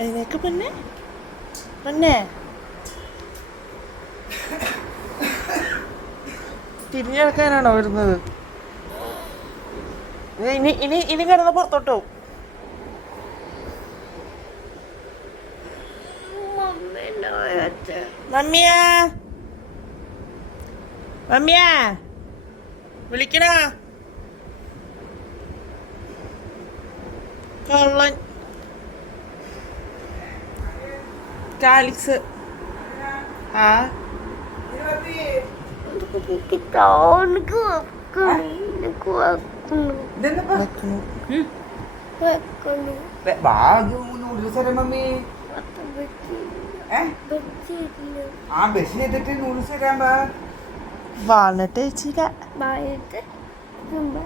അതിനൊക്കെ പിന്നെ പിന്നെ തിരിഞ്ഞു കിടക്കാനാണോ വരുന്നത്? ഇനി ഇനി ഇനി കിടന്ന് പുറത്തോട്ടോ. മമ്മിയാ മമ്മിയാ വിളിക്കണ കള്ളൻ കാലിക്സ്. ആ മമ്മി ബസ്സിലെത്തിട്ട് നൂഡിൽസ് തരാൻ വാൾനട്ട് കഴിച്ചില്ല. പിന്നെ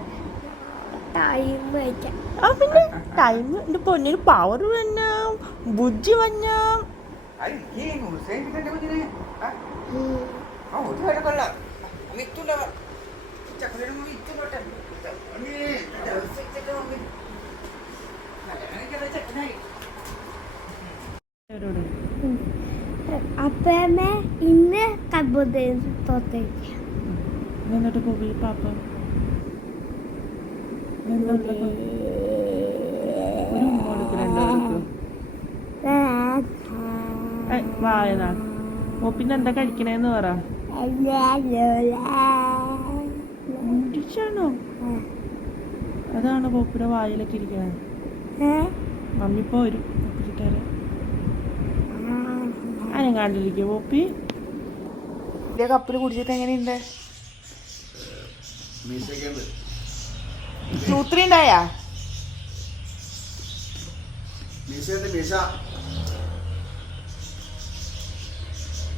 ടൈം എന്റെ പൊന്നിന് പവർ വന്ന ബുദ്ധി വന്ന അപ്പമ്മ ഇന്ന് തോത്തേക്ക് എന്നിട്ട് പോയി പാപ്പ വായന പിന്നെ എന്താ കഴിക്കണേന്ന് പറ. ാണോ അതാണ് പോപ്പിയുടെ വായിലൊക്കെ ഇരിക്കണേ. മമ്മിപ്പോ വരും ആരും കണ്ടിരിക്കും. പോപ്പി ഇതേ കപ്പിൽ കുടിച്ചിട്ട് എങ്ങനെയുണ്ട്? സൂത്രി ഉണ്ടായാ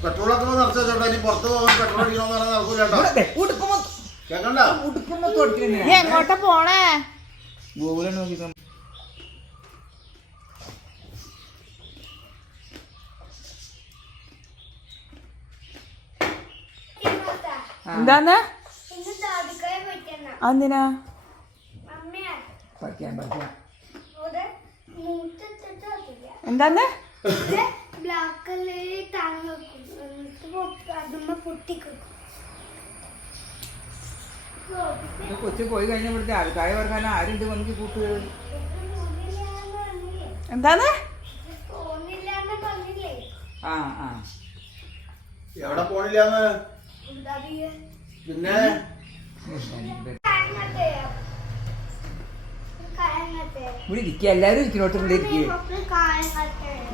പെട്രോളൊക്കെ നിറച്ചോട്ടെ. ഇനി പുറത്ത് പോകാൻ പെട്രോൾ അടിക്കണമെന്ന് പറഞ്ഞാൽ നടക്കൂല. നീ എങ്ങോട്ടാ പോണേ? ഗൂഗിളിൽ നോക്കി എന്താന്ന്? എന്തിനാ? എന്താന്ന്? കൊച്ചു പോയി കഴിഞ്ഞപ്പോഴത്തെ ആൾക്കാരെ പറഞ്ഞാൽ ആരുണ്ട് വന്നിട്ട് കൂട്ട്. എന്താന്ന്? ആ ആ എവിടെ പോണില്ലാന്ന് പിന്നെ ഇവിടെ ഇരിക്കുക. എല്ലാരും ഇരിക്കണോട്ട് ഇവിടെ ഇരിക്കുക.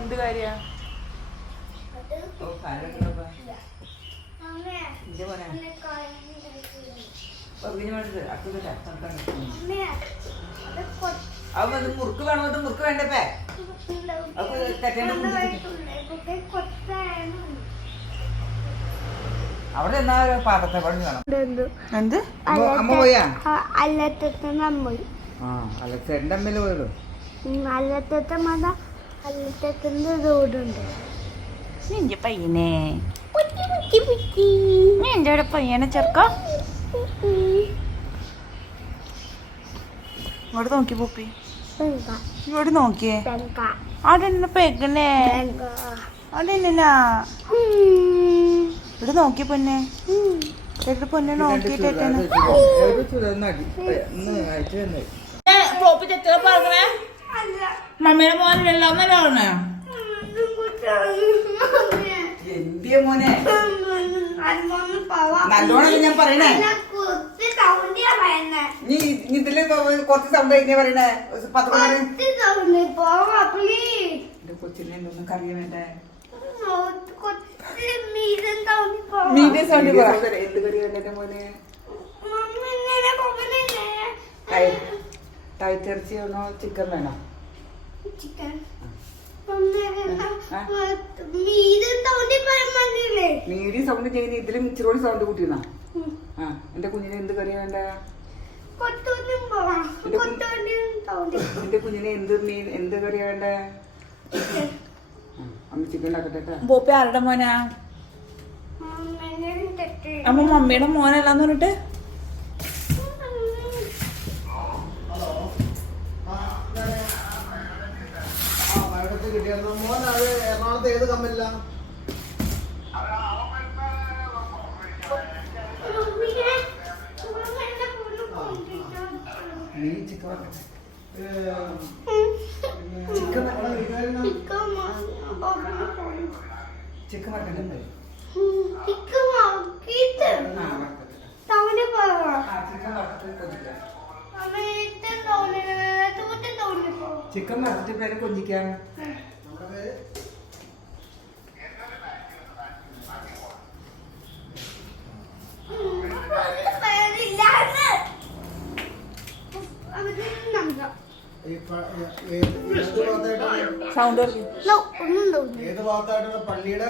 എന്ത് കാര്യ? മുറുക്ക് വേണോ? മുറുക്ക് വേണ്ടപ്പേ അവിടെ എന്നാ പാത്രത്തെ പണി വേണം. എന്ത് അമ്മ പോയാ? അല്ലത്തെ അലക്സേട്ടൻ്റെ അമ്മയില് പോയല്ലോ. അല്ലത്തെ മത അല്ലത്തിന്റെ റോഡുണ്ട്. നിന്റെ പയ്യനെ എന്റെ പയ്യനെ ചെറുക്ക ഇങ്ങോട്ട് നോക്കി പോപ്പി. ഇങ്ങോട്ട് നോക്കിയേ. അവിടെ എന്നെ പെഗണേ. അവിടെ എന്നാ ഇവിടെ നോക്കിയ പൊന്നെ. ചേട്ടൻ പൊന്നെ നോക്കിട്ടേ പോപ്പി ചെറുക്ക പറഞ്ഞേ. മമ്മിയുടെ മോനല്ലോ പറഞ്ഞേ. എന്തിയ മോനെ നല്ലോണം ഞാൻ പറയണേ. നീ ഇതില് കുറച്ച് സൗണ്ട് കഴിഞ്ഞാ പറയണേ. കൊച്ചിനെ എന്തൊന്നും കറിയ വേണ്ടേ? മീഡിയം സൗണ്ട് എന്ത് കറി വേണ്ടേ മോനെ? തൈത്തിറച്ചി വേണോ ചിക്കൻ വേണോ? മീഡിയം സൗണ്ട് ചെയ്യുന്ന ഇതിലും ഇച്ചിരി സൗണ്ട് കൂട്ടിയെന്നാ. ആ എന്റെ കുഞ്ഞിനെ എന്ത് കറിയാ വേണ്ട? എന്റെ കുഞ്ഞിനെ എന്ത് കറിയാ വേണ്ട? അമ്മ ചിക്കൻ ഉണ്ടാക്കട്ടെ. പോപ്പി ആരുടെ മോനാ? അമ്മ മമ്മിയുടെ മോനല്ലാന്ന് പറഞ്ഞിട്ട് കിട്ടിയായിരുന്നു. മോൻ അത് എറണാകുളത്ത് ഏത് കമ്പനിയിലാ? നീ ചിക്കൻ ചിക്കൻ വറക്കണ്ടേ? ചിക്കൻ വറുത്തിട്ട് പേരെ കൊഞ്ചിക്കാം. സൗണ്ട് ഏത് ഭാഗത്തായിട്ടാണ് പള്ളിയുടെ?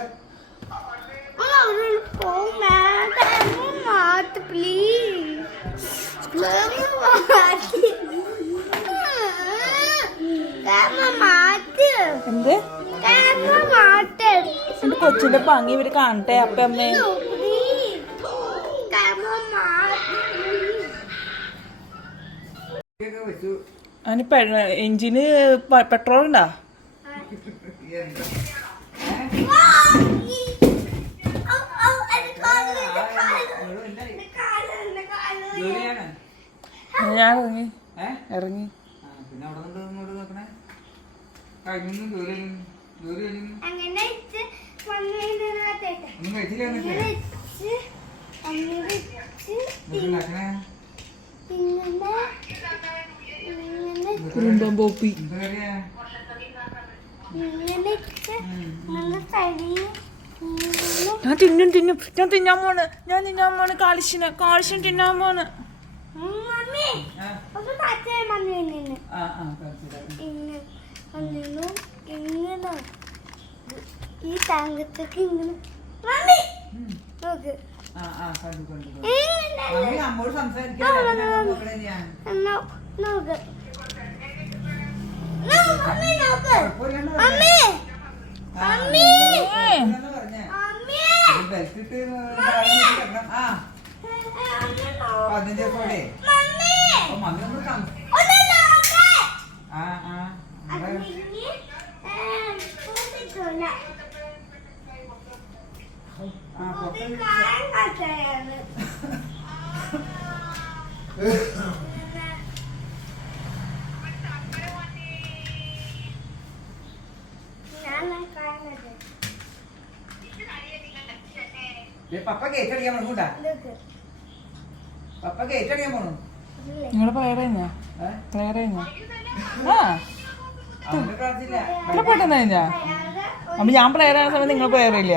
എന്ത് എന്റെ കൊച്ചിന്റെ ഭംഗി ഇവര് കാണട്ടെ അപ്പമ്മേ. വെച്ചു അതിന് എഞ്ചിന് പെട്രോൾ ഉണ്ടാ? ജോലിയാണ്. ഞാൻ ഇറങ്ങി ഇറങ്ങി. പിന്നെ അവിടെ നിന്ന് ഇങ്ങോട്ട് നോക്കണേ. കഴിഞ്ഞു ജോലി ജോലി കഴിഞ്ഞു. ഒന്നും കഴിച്ചില്ല ഉണ്ടാക്കണേ. കുറുമ്പം പോപ്പി. എന്ത് കറിയാ? ഞാൻ തിന്നാൻ പോണ്. കാൽഷ്യം തിന്നാൻ പോണ്. ഈ തങ്കത്തേക്ക് ഇങ്ങനെ നോക്ക്. നമ്മോട് സംസാരിക്കാൻ നോക്ക്. പപ്പ കേറ്റടിക്കാൻ പോണൂട്ടാ. പപ്പ കേറ്റടിക്കാൻ പോണു. നിങ്ങള് പ്രയർ കഴിഞ്ഞാ? പ്രയർ കഴിഞ്ഞാ? ആ അവന്റെ പ്രാർത്ഥില്ല. ഇത്ര പെട്ടെന്ന് കഴിഞ്ഞാ? അപ്പൊ ഞാൻ പ്രയർ ആയ സമയത്ത് നിങ്ങൾ പ്രയർ ഇല്ല?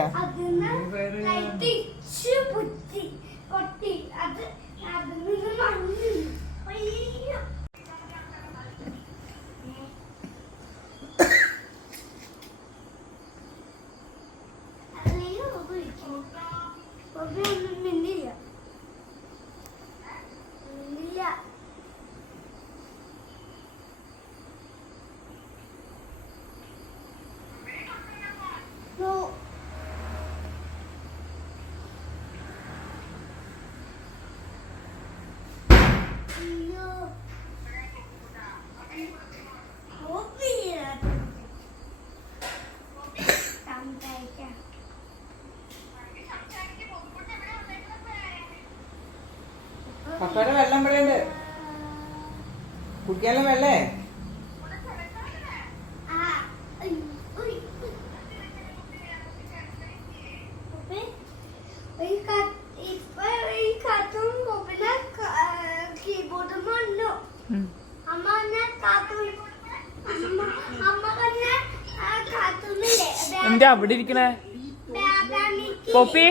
പപ്പയുടെ വെള്ളം ഇവിടെ ഉണ്ട്. കുടിക്കാനും വെള്ളേ? എന്റെ അവിടെ ഇരിക്കണേ പോപ്പി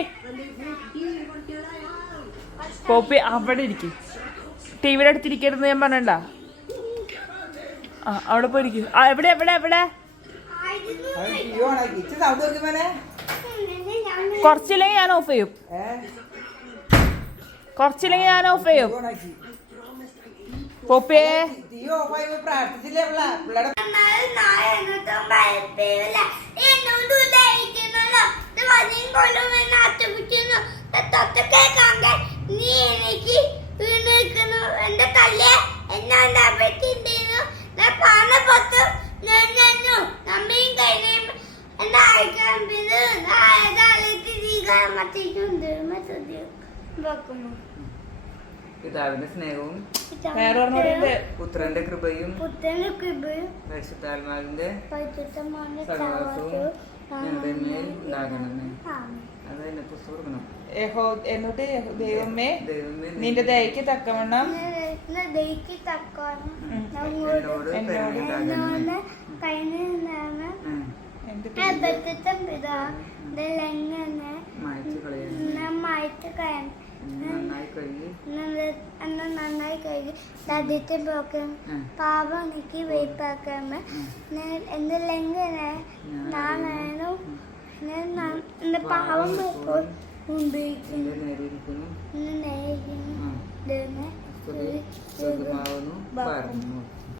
പോപ്പി അവിടെ ഇരിക്കും. ടിവിയുടെ അടുത്തിരിക്കരുന്ന് ഞാൻ പറഞ്ഞ. ആ അവിടെ പോയിരിക്കും. ആ എവിടെ എവിടെ എവിടെ? കുറച്ചില്ലെങ്കിൽ ഞാൻ ഓഫ് ചെയ്യും. കുറച്ചില്ലെങ്കിൽ ഞാൻ ഓഫ് ചെയ്യും. പോപ്പിയേ പ്രാർത്ഥിച്ചില്ലേ പിള്ളേടെ? നീ എനിക്ക് വീണിരിക്കുന്നു. എന്റെ തല്ലേ എന്നാ പറ്റിണ്ടായിരുന്നു. ഞാൻ പാന പൊത്തും നമ്മയും കാത്തിട്ടുണ്ട് വെക്കുന്നു പിതാവിന്റെ സ്നേഹവും വേറെ പറഞ്ഞോണ്ട് പുത്രന്റെ കൃപയും പുത്തന്റെ കൃപയും പരിശുദ്ധാത്മാവിന്റെ പരിശുദ്ധമായ സഹവാസവും ഞങ്ങളുടെ മേൽ ഉണ്ടാകണമേ. ആമേൻ. അത് തന്നെ പുസ്തകം കൊടുക്കണം. എന്നിട്ട് ദൈവമേ ദൈവമേ നിന്റെ ദയക്ക് തക്കവണ്ണം ദൈക്ക് തക്കോണം എന്നോട് കരുണയുണ്ടാകണമേ. കഴിഞ്ഞാണ് എന്റെ അബദ്ധത്തെ പിതാങ്ങനെ മായ്ച്ചു കളയണം. മായിട്ട് കഴിയും നന്നായി കഴുകി നന്നായി കഴുകി ദാദ്യത്തെ പോക്കാൻ പാപം നീക്കി വെയിപ്പാക്കാമ എന്റെ ലംഘന നാണയനും എന്റെ പാവം ഇപ്പോൾ ഉപയോഗിക്കുന്നു എന്റെ നേരെ ഇരിക്കുന്നു. നേരിടുന്നു സ്തുതി സ്വർഗ്ഗമാവുന്നു പറഞ്ഞു.